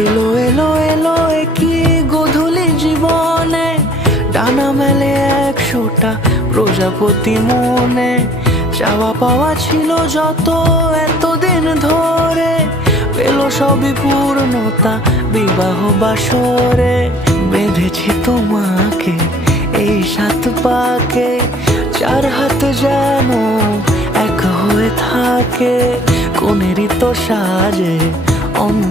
এলো এলো এলো কি গোধূলি জীবনে, ডানা মেলে 100টা প্রজাপতি মনে। চাওয়া পাওয়া ছিল যত এতদিন ধরে, পেলো সবই পূর্ণতা বিবাহ বাসরে। বেঁধেছি তোমাকে এই 7 পাকে, 4 হাত যেন এক হয়ে থাকে। কোনেরই তো সাজে অন্য